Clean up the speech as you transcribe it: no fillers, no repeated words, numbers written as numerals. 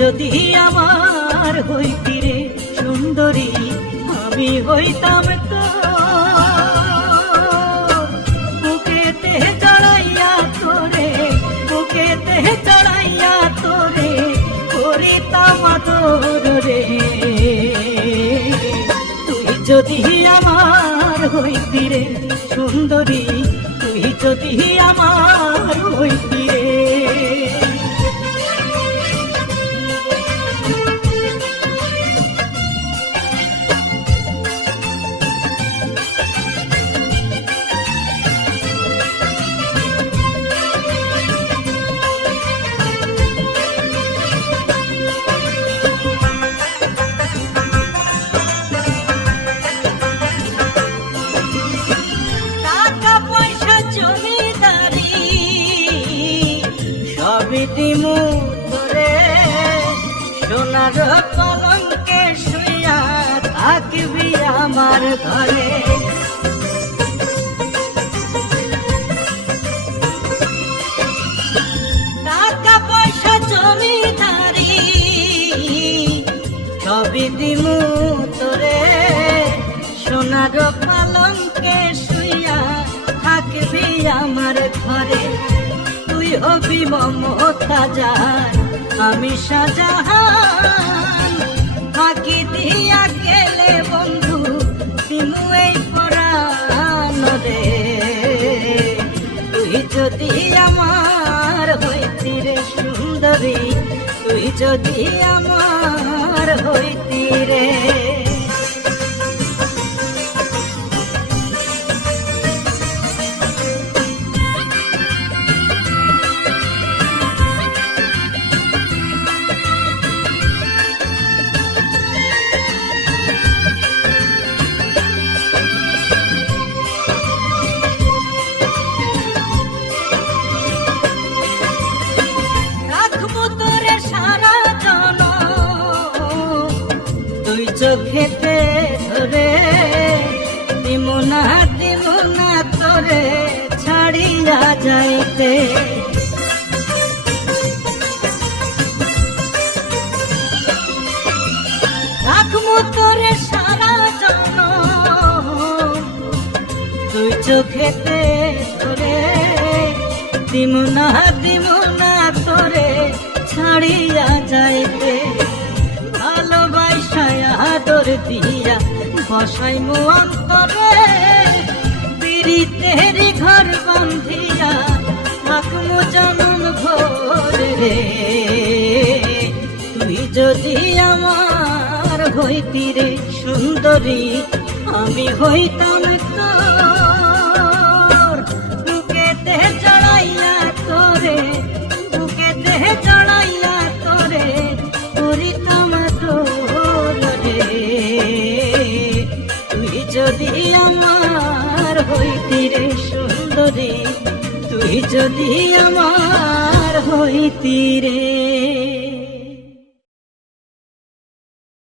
যদি আমার হইতি রে সুন্দরী, আমি হইতাম তো বুকেতে জড়াইয়া তোরে, বুকেতে জড়াইয়া তোরে করিতাম আদর রে। তুই যদি আমার হইতি রে সুন্দরী, তুই যদি আমার হইতি রে। দিমু তোরে সোনার পলঙ্কে শুইয়া থাকবি আমার ঘরে। টাকা পয়সা জমিদারি সবই দিমু তোরে সোনার পলঙ্কে শুইয়া থাকবি আমার ঘরে। তুই হবি মমতাজান, আমি শাহজাহান, ফাঁকি দিয়া গেলে বন্ধু দিমু এই পরাণ রে। তুই যদি আমার হইতি রে সুন্দরী, তুই যদি আমার হইতি রে। চোখেতে ধরে দিমু না তোরে ছাড়িয়া যাইতে। রাখমু তোরে সারা জনম, তুই চোখেতে ধরে দিমু না তোরে ছাড়িয়া যাইতে। আদর দিয়া বসাইমু অন্তরে, পিরিতেরি ঘর বান্ধিয়া থাকমু জনম ভোর রে। তুই যদি আমার হইতি রে সুন্দরী, আমি হইতাম তোর বুকেতে জড়াইয়া তোরে, বুকেতে জড়াইয়া তোরে করিতাম তোর রে। তুই যদি আমার হইতি রে সুন্দরী, তুই যদি আমার হইতি রে।